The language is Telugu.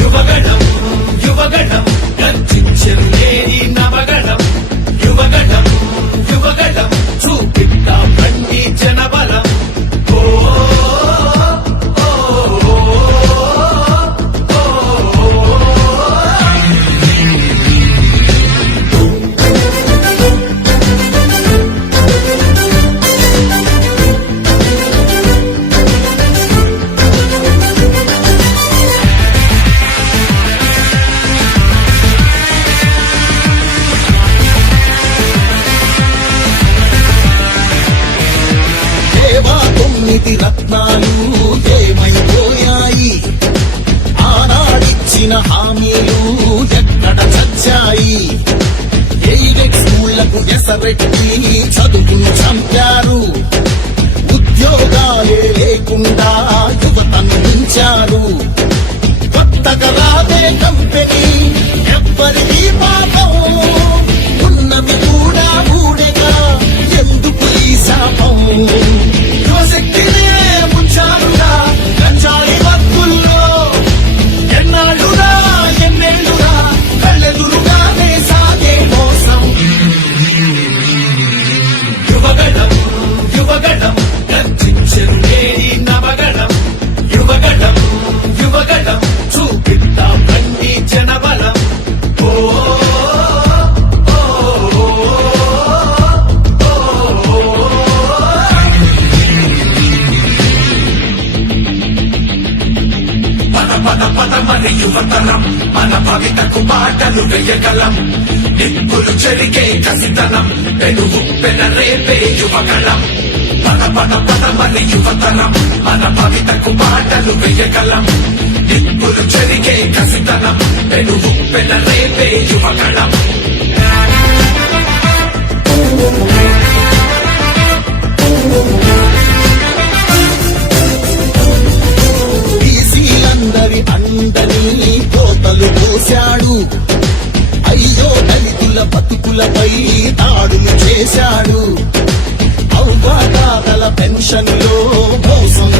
యువగణం యువగణం గర్జించెరులేని నవగణం యువగణం యువగణం చూపిద్దాం రండి జనబలం ఓ తొమ్మిది రత్నాలు ఏమైపోయాయి ఆనాడిచ్చిన హామీలు ఎక్కడ చచ్చాయి ఎయిడెడ్ స్కూళ్లకు ఎసరెట్టి చదువును చంపారు ఉద్యోగాలే లేకుండా యువతను మించారు కొత్తగా రాదే కంపెనీ ఎవ్వరిది పాపం ఉన్నవి కూడా ఊడేగా ఎందుకు ఈ శాపం యువశక్తినే ముంచారుగా గంజాయి వత్తుల్లో ఎన్నాళ్ళురా ఎన్నేళ్ళురా కళ్ళెదురుగానే సాగే మోసం యువగణం యువగణం గర్జించెరులేని నవగణం యువగణం యువగణం చూపిద్దాం రండి జనబలం ఓ పదమని యువతరం మన భవితకు బాటలు వేయగలం నిప్పులు చెరిగే కసితనం పెనుగు పెనరేపే యువగణం పదమని యువతరం మన భవితకు బాటలు వేయగలం నిప్పులు చెరిగే కసితనం పెనుగు పెనరేపే యువగణం బీసీలందరి అండని కోతలు పోశాడు అయ్యో దళితుల బతుకులపై దాడులు చేశాడు అవ్వాతాతల పెన్షన్లో మోసం